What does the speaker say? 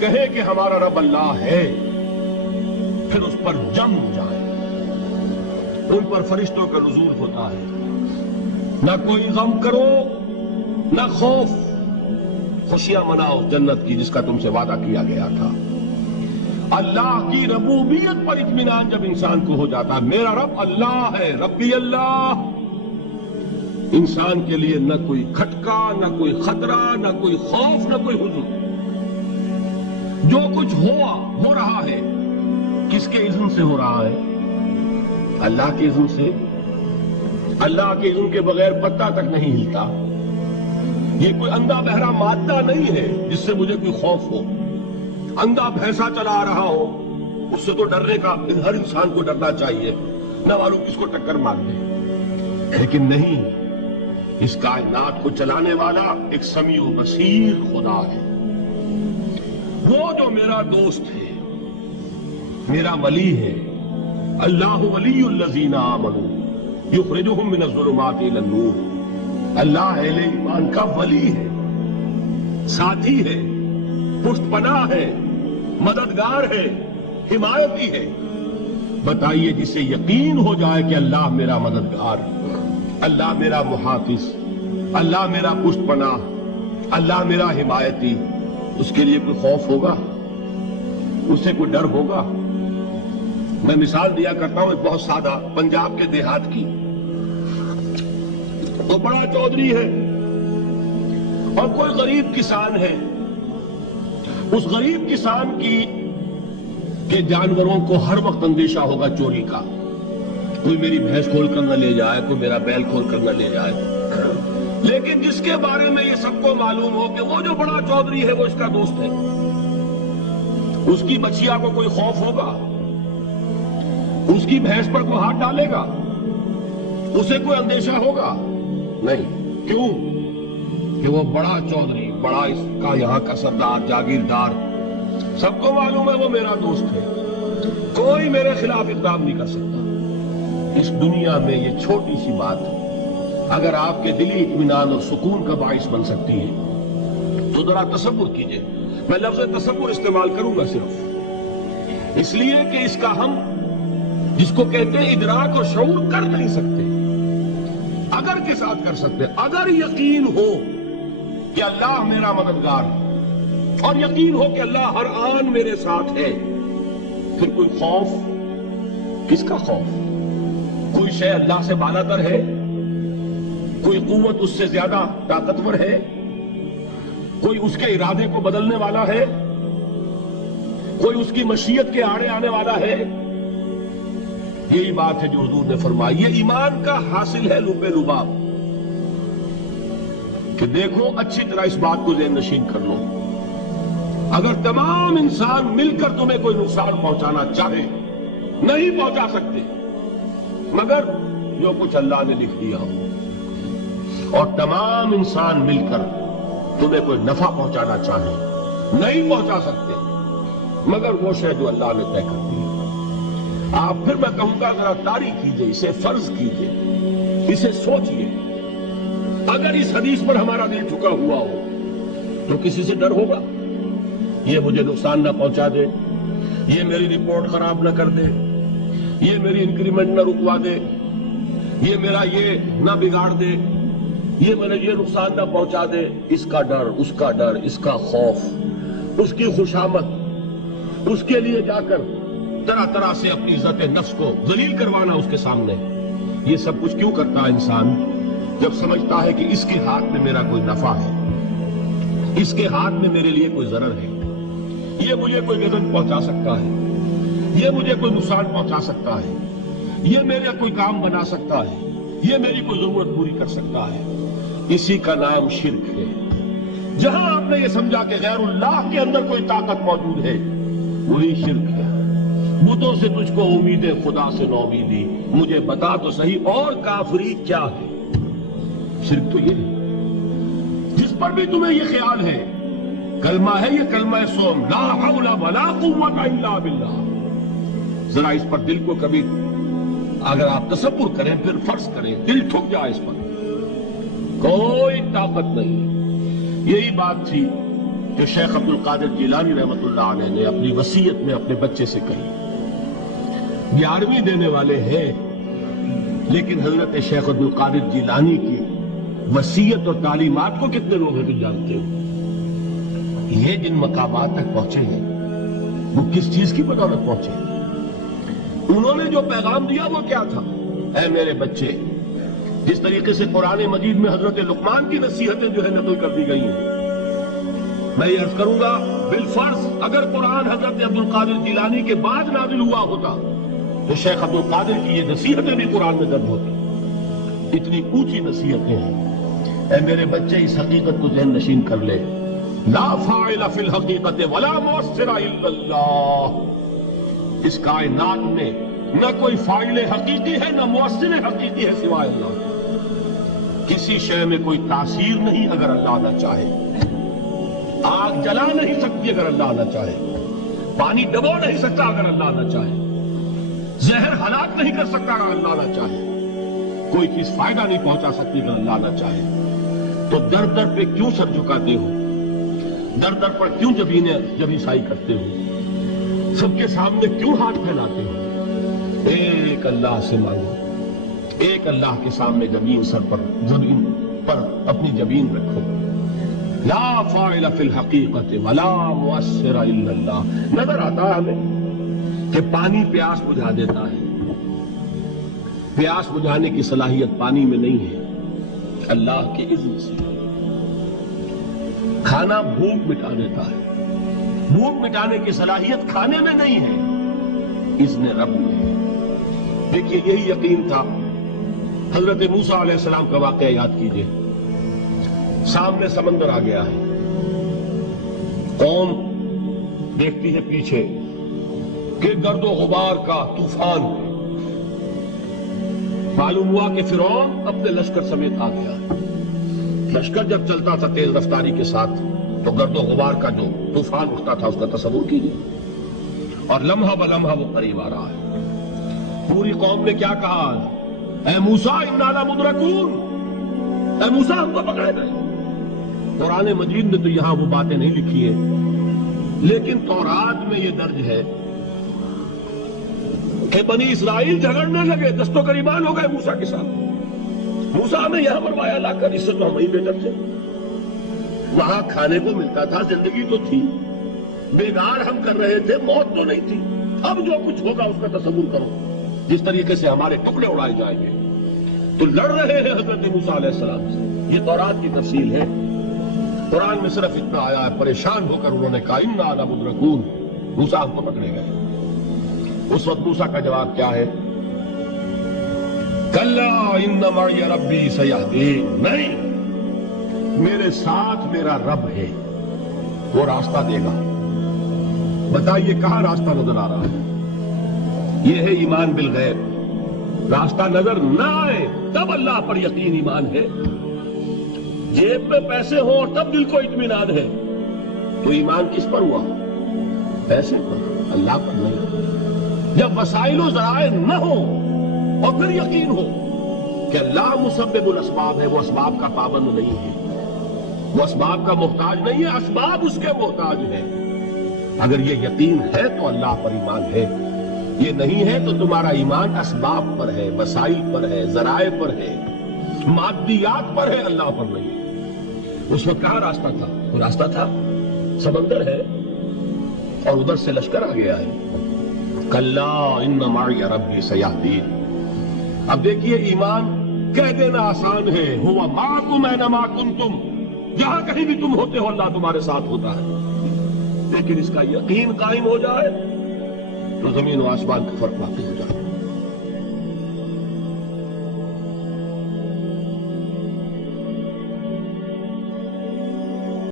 کہے کہ ہمارا رب اللہ ہے پھر اس پر جم جائے، ان پر فرشتوں کا نزول ہوتا ہے، نہ کوئی غم کرو نہ خوف، خوشیاں مناؤ جنت کی جس کا تم سے وعدہ کیا گیا تھا۔ اللہ کی ربوبیت پر اطمینان جب انسان کو ہو جاتا ہے، میرا رب اللہ ہے، ربی اللہ، انسان کے لیے نہ کوئی کھٹکا، نہ کوئی خطرہ، نہ کوئی خوف، نہ کوئی حزن۔ جو کچھ ہو رہا ہے کس کے اذن سے ہو رہا ہے؟ اللہ کے اذن سے۔ اللہ کے اذن کے بغیر پتہ تک نہیں ہلتا۔ یہ کوئی اندھا بہرا مادہ نہیں ہے جس سے مجھے کوئی خوف ہو۔ اندھا بھینسا چلا رہا ہو اس سے تو ڈرنے کا ہر انسان کو ڈرنا چاہیے، نہ معلوم کس کو ٹکر مار دے، لیکن نہیں، اس کائنات کو چلانے والا ایک سمیع و بصیر خدا ہے، وہ جو میرا دوست ہے، میرا ولی ہے۔ اللہ ولی الذین آمنوا یخرجہم من الظلمات الی النور۔ اللہ اہل ایمان کا ولی ہے، ساتھی ہے، پشت پناہ ہے، مددگار ہے، حمایتی ہے۔ بتائیے جسے یقین ہو جائے کہ اللہ میرا مددگار، اللہ میرا محافظ، اللہ میرا پشت پناہ، اللہ میرا حمایتی، اس کے لیے کوئی خوف ہوگا؟ اس سے کوئی ڈر ہوگا؟ میں مثال دیا کرتا ہوں ایک بہت سادہ پنجاب کے دیہات کی۔ تو بڑا چودھری ہے اور کوئی غریب کسان ہے۔ اس غریب کسان کے جانوروں کو ہر وقت اندیشہ ہوگا چوری کا، کوئی میری بھینس کھول کر نہ لے جائے، کوئی میرا بیل کھول کر نہ لے جائے۔ لیکن جس کے بارے میں یہ سب کو معلوم ہو کہ وہ جو بڑا چودھری ہے وہ اس کا دوست ہے، اس کی بچیا کو کوئی خوف ہوگا؟ اس کی بھینس پر کوئی ہاتھ ڈالے گا؟ اسے کوئی اندیشہ ہوگا؟ نہیں۔ کیوں؟ کہ وہ بڑا چودھری، بڑا اس کا یہاں کا سردار، جاگیردار، سب کو معلوم ہے وہ میرا دوست ہے، کوئی میرے خلاف اقدام نہیں کر سکتا۔ اس دنیا میں یہ چھوٹی سی بات اگر آپ کے دلی اطمینان اور سکون کا باعث بن سکتی ہے تو ذرا تصور کیجئے۔ میں لفظ تصور استعمال کروں گا صرف اس لیے کہ اس کا ہم جس کو کہتے ہیں ادراک اور شعور کر نہیں سکتے، اگر کے ساتھ کر سکتے۔ اگر یقین ہو کہ اللہ میرا مددگار اور یقین ہو کہ اللہ ہر آن میرے ساتھ ہے، پھر کوئی خوف؟ کس کا خوف؟ کوئی شے اللہ سے بالاتر ہے؟ کوئی قوت اس سے زیادہ طاقتور ہے؟ کوئی اس کے ارادے کو بدلنے والا ہے؟ کوئی اس کی مشیت کے آڑے آنے والا ہے؟ یہی بات ہے جو حضور نے فرمائی، یہ ایمان کا حاصل ہے لب لباب، کہ دیکھو اچھی طرح اس بات کو ذہن نشین کر لو، اگر تمام انسان مل کر تمہیں کوئی نقصان پہنچانا چاہے نہیں پہنچا سکتے، مگر جو کچھ اللہ نے لکھ دیا ہو، اور تمام انسان مل کر تمہیں کوئی نفع پہنچانا چاہے نہیں پہنچا سکتے، مگر وہ شے جو اللہ نے طے کر دی۔ آپ پھر میں کہوں گا ذرا طاری کیجئے، اسے فرض کیجئے، اسے سوچئے، اگر اس حدیث پر ہمارا دل جھکا ہوا ہو تو کسی سے ڈر ہوگا؟ یہ مجھے نقصان نہ پہنچا دے، یہ میری رپورٹ خراب نہ کر دے، یہ میری انکریمنٹ نہ رکوا دے، یہ میرا یہ نہ بگاڑ دے، یہ میرے یہ نقصان نہ پہنچا دے۔ اس کا ڈر، اس کا ڈر، اس کا خوف، اس کی خوشامد، اس کے لیے جا کر طرح طرح سے اپنی عزت نفس کو ذلیل کروانا اس کے سامنے، یہ سب کچھ کیوں کرتا ہے انسان؟ جب سمجھتا ہے کہ اس کے ہاتھ میں میرا کوئی نفع ہے، اس کے ہاتھ میں میرے لیے کوئی ضرر ہے، یہ مجھے کوئی غضب پہنچا سکتا ہے، یہ مجھے کوئی نقصان پہنچا سکتا ہے، یہ میرا کوئی کام بنا سکتا ہے، یہ میری کوئی ضرورت پوری کر سکتا ہے، اسی کا نام شرک ہے۔ جہاں آپ نے یہ سمجھا کہ غیر اللہ کے اندر کوئی طاقت موجود ہے، وہی شرک ہے۔ بتوں سے تجھ کو امید ہے، خدا سے نومیدی، مجھے بتا تو صحیح اور کافری کیا ہے؟ شرک تو یہ ہے جس پر بھی تمہیں یہ خیال ہے، کلمہ ہے یہ کلمہ سوم، لا حول ولا قوت الا باللہ، ذرا اس پر دل کو کبھی اگر آپ تصور کریں، پھر فرض کریں، دل ٹھک جائے اس پر، کوئی طاقت نہیں۔ یہی بات تھی جو شیخ عبد القادر جیلانی رحمۃ اللہ علیہ نے اپنی وصیت میں اپنے بچے سے کہی. 11ویں دینے والے ہیں، لیکن حضرت شیخ عبد القادر جیلانی کی وصیت اور تعلیمات کو کتنے لوگ ہیں تو جانتے ہو؟ یہ جن مقامات تک پہنچے ہیں وہ کس چیز کی بدولت پہنچے ہیں؟ انہوں نے جو پیغام دیا وہ کیا تھا؟ اے میرے بچے، جس طریقے سے قرآن مجید میں حضرت لقمان کی نصیحتیں جو ہے نقل کر دی گئی ہیں، میں یہ عرض کروں گا بالفرض اگر قرآن حضرت عبد القادر جیلانی کے بعد نازل ہوا ہوتا تو شیخ عبد القادر کی یہ نصیحتیں بھی قرآن میں درج ہوتی. اتنی اونچی نصیحتیں ہیں. اے میرے بچے، اس حقیقت کو ذہن نشین کر لے، لا فاعل فی الحقیقت ولا مؤثر الا اللہ. اس کائنات میں نہ کوئی فاعل حقیقی ہے نہ مؤثر حقیقی ہے سوائے اللہ. کسی شے میں کوئی تاثیر نہیں اگر اللہ نہ چاہے. آگ جلا نہیں سکتی اگر اللہ نہ چاہے. پانی ڈبو نہیں سکتا اگر اللہ نہ چاہے. زہر ہلاک نہیں کر سکتا اگر اللہ نہ چاہے. کوئی چیز فائدہ نہیں پہنچا سکتی اگر اللہ نہ چاہے. تو در در پہ کیوں سر جھکاتے ہو؟ در در پر کیوں جبیں سائی کرتے ہو؟ سب کے سامنے کیوں ہاتھ پھیلاتے ہو؟ ایک اللہ سے مانگو. ایک اللہ کے سامنے زمین پر اپنی جبین رکھو. لا فاعل فی الحقیقت ولا مؤثر الا اللہ. نظر آتا ہے ہمیں کہ پانی پیاس بجھا دیتا ہے. پیاس بجھانے کی صلاحیت پانی میں نہیں ہے، اللہ کے اذن سے. کھانا بھوک مٹا دیتا ہے. بھوک مٹانے کی صلاحیت کھانے میں نہیں ہے، اذن رب میں ہے. دیکھیے یہی یقین تھا. حضرت موسیٰ علیہ السلام کا واقعہ یاد کیجئے. سامنے سمندر آ گیا ہے. قوم دیکھتی ہے پیچھے کہ گرد و غبار کا طوفان. معلوم ہوا کہ فرعون اپنے لشکر سمیت آ گیا. لشکر جب چلتا تھا تیز رفتاری کے ساتھ تو گرد و غبار کا جو طوفان اٹھتا تھا اس کا تصور کیجیے. اور لمحہ بلمحہ وہ قریب آ رہا ہے. پوری قوم نے کیا کہا؟ اے موسیٰ انا لمدرکون. اے موسیٰ ہم کو پکڑے گئے. قرآن مجید میں تو یہاں وہ باتیں نہیں لکھی ہیں، لیکن تورات میں یہ درج ہے کہ بنی اسرائیل جھگڑنے لگے، دست و گریبان ہو گئے موسیٰ کے ساتھ. موسیٰ ہمیں یہاں مروایا لا کر، اس سے تو ہم ہی بہتر تھے. وہاں کھانے کو ملتا تھا، زندگی تو تھی، بیگار ہم کر رہے تھے، موت تو نہیں تھی. اب جو کچھ ہوگا اس کا تصور کرو، جس طریقے سے ہمارے ٹکڑے اڑائے جائیں گے. تو لڑ رہے ہیں حضرت موسیٰ علیہ السلام سے. یہ تورات کی تفصیل ہے. قرآن میں صرف اتنا آیا ہے، پریشان ہو کر انہوں نے کہا انا لمدرکون. موسیٰ ہم کو پکڑے گئے. اس وقت موسیٰ کا جواب کیا ہے؟ کلا ان معی ربی سیہدین. نہیں، میرے ساتھ میرا رب ہے، وہ راستہ دے گا. بتائیے کہاں راستہ نظر آ رہا ہے؟ یہ ہے ایمان بالغیب. راستہ نظر نہ آئے تب اللہ پر یقین ایمان ہے. جیب میں پیسے ہوں اور تب دل کو اطمینان ہے تو ایمان کس پر ہوا؟ پیسے پر، اللہ پر نہیں. جب وسائل و ذرائع نہ ہو اور پھر یقین ہو کہ اللہ مسبب الاسباب ہے، وہ اسباب کا پابند نہیں ہے، وہ اسباب کا محتاج نہیں ہے، اسباب اس کے محتاج ہے. اگر یہ یقین ہے تو اللہ پر ایمان ہے. یہ نہیں ہے تو تمہارا ایمان اسباب پر ہے، وسائل پر ہے، ذرائع پر ہے، مادیات پر ہے، اللہ پر نہیں. اس وقت کہاں راستہ تھا؟ وہ راستہ تھا سمندر ہے اور ادھر سے لشکر آ گیا ہے. کلا ان معی ربی سیہدین. اب دیکھیے ایمان کہہ دینا آسان ہے، ہوا معکم اینما کنتم. جہاں کہیں بھی تم ہوتے ہو اللہ تمہارے ساتھ ہوتا ہے. لیکن اس کا یقین قائم ہو جائے تو زمین و آسمان کا فرق واقع ہو جائے.